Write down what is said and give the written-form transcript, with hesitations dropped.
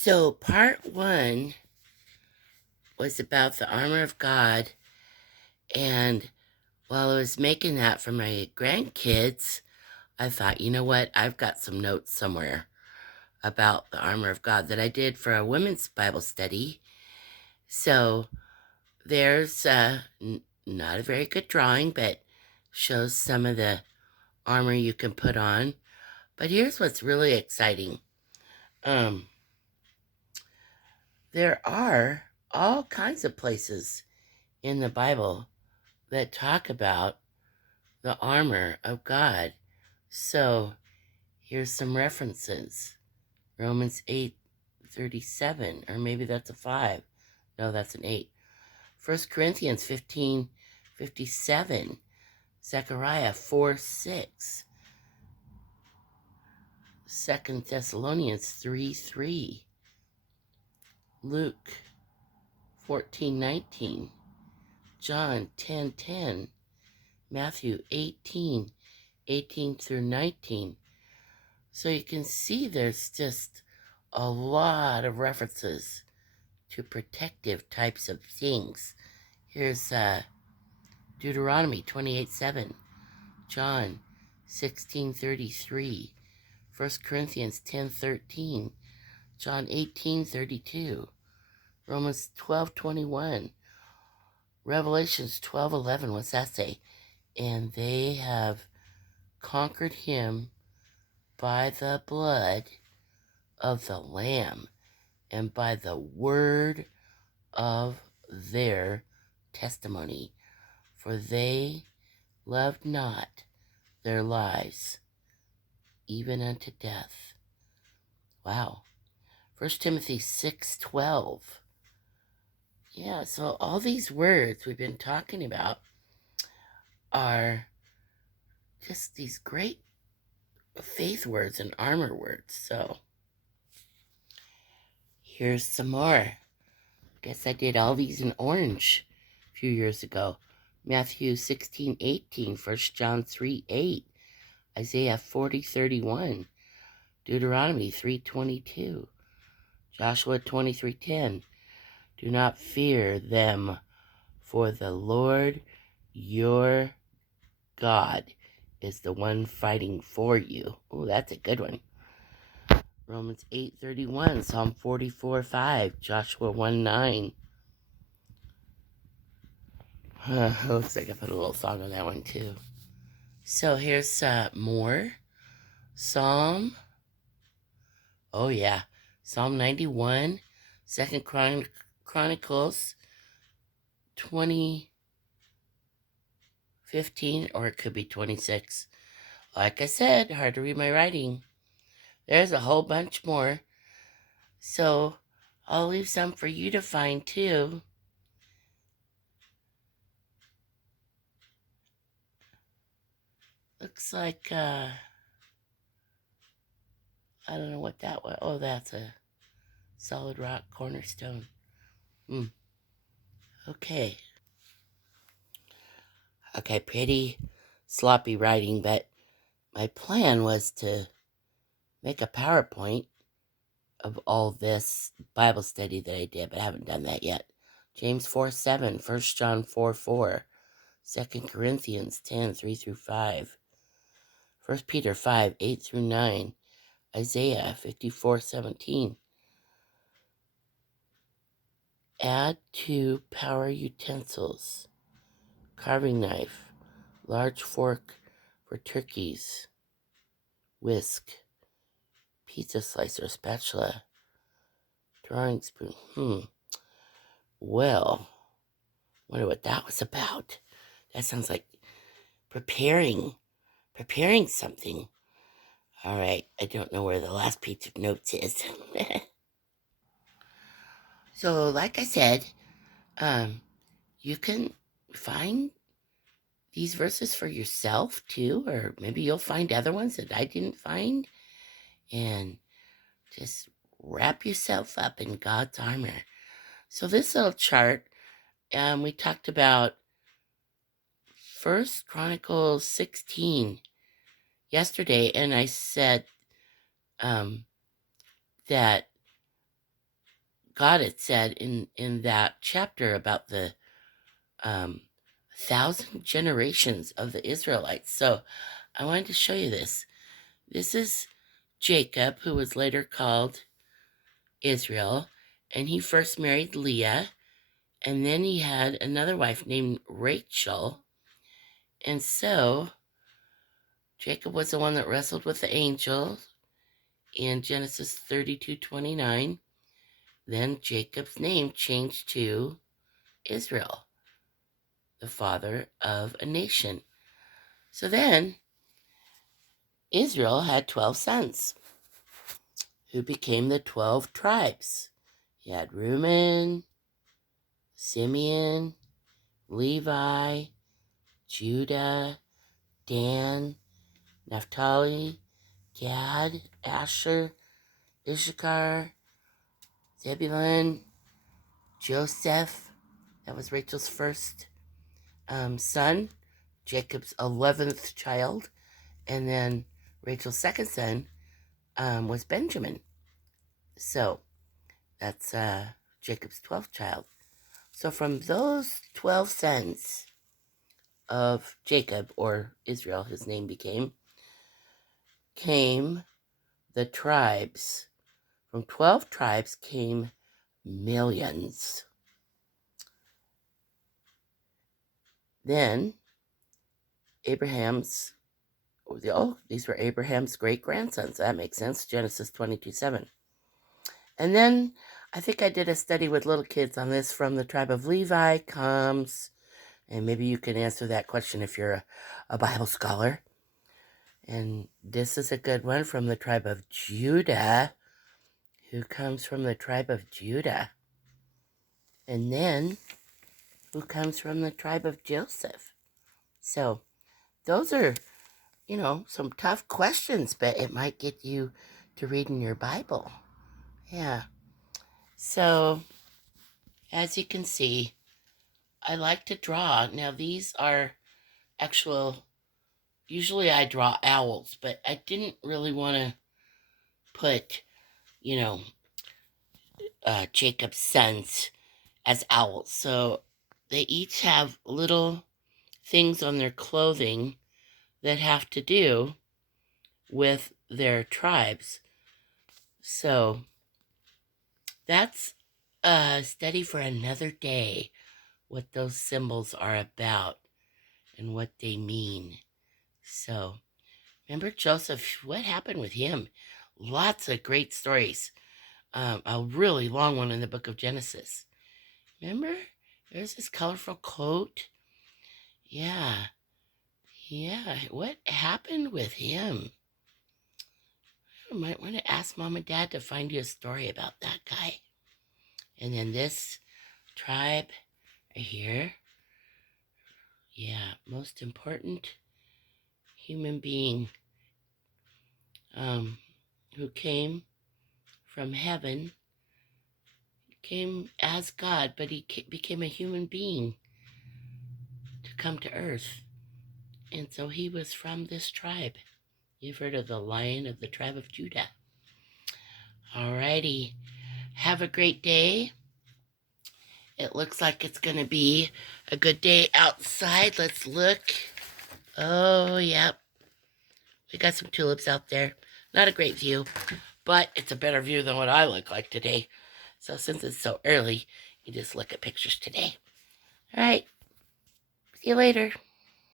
So, part one was about the armor of God. And while I was making that for my grandkids, I thought, you know what? I've got some notes somewhere about the armor of God that I did for a women's Bible study. So, there's not a very good drawing, but shows some of the armor you can put on. But here's what's really exciting. There are all kinds of places in the Bible that talk about the armor of God. So here's some references. Romans 8:37, or maybe that's a 5. No, that's an 8. 1 Corinthians 15:57. Zechariah 4:6. 2 Thessalonians 3:3. Luke 14:19. John 10:10. Matthew 18:18 through 19. So you can see there's just a lot of references to protective types of things. Here's Deuteronomy 28:7, John 16:33, 1 Corinthians 10:13, John 18:32, Romans 12:21, Revelations 12:11. What's that say? And they have conquered him by the blood of the Lamb and by the word of their testimony, for they loved not their lives even unto death. Wow. 1 Timothy 6:12. Yeah, so all these words we've been talking about are just these great faith words and armor words. So here's some more. Guess I did all these in orange a few years ago. Matthew 16:18, 1 John 3:8, Isaiah 40:31, Deuteronomy 3:22, Joshua 23:10. Do not fear them, for the Lord your God is the one fighting for you. Oh, that's a good one. Romans 8:31, Psalm 44:5, Joshua 1:9. Looks like I put a little song on that one too. So here's more. Psalm 91, 2 Chronicles 20:15, or it could be 26. Like I said, hard to read my writing. There's a whole bunch more. So I'll leave some for you to find too. Looks like, I don't know what that was. Oh, that's a solid rock cornerstone. Okay. Okay, pretty sloppy writing, but my plan was to make a PowerPoint of all this Bible study that I did, but I haven't done that yet. James 4:7, 1 John 4:4, 2 Corinthians 10:3 through 5, 1 Peter 5:8 through 9, Isaiah 54:17. Add to power utensils, carving knife, large fork for turkeys, whisk, pizza slicer, spatula, drawing spoon. Well, wonder what that was about. That sounds like preparing something. All right, I don't know where the last page of notes is. So, like I said, you can find these verses for yourself too, or maybe you'll find other ones that I didn't find, and just wrap yourself up in God's armor. So this little chart, we talked about 1 Chronicles 16 yesterday, and I said that God had said in that chapter about the 1,000 generations of the Israelites. So I wanted to show you this. This is Jacob, who was later called Israel, and he first married Leah, and then he had another wife named Rachel. And so Jacob was the one that wrestled with the angel in Genesis 32:29. Then Jacob's name changed to Israel, the father of a nation. So then Israel had 12 sons who became the 12 tribes. He had Reuben, Simeon, Levi, Judah, Dan, Naphtali, Gad, Asher, Issachar, Zebulun, Joseph. That was Rachel's first son, Jacob's 11th child. And then Rachel's second son was Benjamin. So that's Jacob's 12th child. So from those 12 sons of Jacob, or Israel, his name became, came the tribes. From 12 tribes came millions. Then these were Abraham's great-grandsons. That makes sense. Genesis 22:7. And then I think I did a study with little kids on this. From the tribe of Levi comes, and maybe you can answer that question if you're a Bible scholar. And this is a good one, from the tribe of Judah. Who comes from the tribe of Judah? And then who comes from the tribe of Joseph? So those are, some tough questions, but it might get you to read in your Bible. Yeah. So as you can see, I like to draw. Now these are usually I draw owls, but I didn't really want to put, Jacob's sons as owls. So they each have little things on their clothing that have to do with their tribes. So that's a study for another day, what those symbols are about and what they mean. So remember Joseph, what happened with him? Lots of great stories. A really long one in the book of Genesis. Remember? There's this colorful coat. Yeah. What happened with him? You might want to ask Mom and Dad to find you a story about that guy. And then this tribe right here. Yeah, most important human being who came from heaven, came as God, but he became a human being to come to earth. And so he was from this tribe. You've heard of the Lion of the tribe of Judah. Alrighty. Have a great day. It looks like it's going to be a good day outside. Let's look. Oh, yep. We got some tulips out there. Not a great view, but it's a better view than what I look like today. So since it's so early, you just look at pictures today. All right. See you later.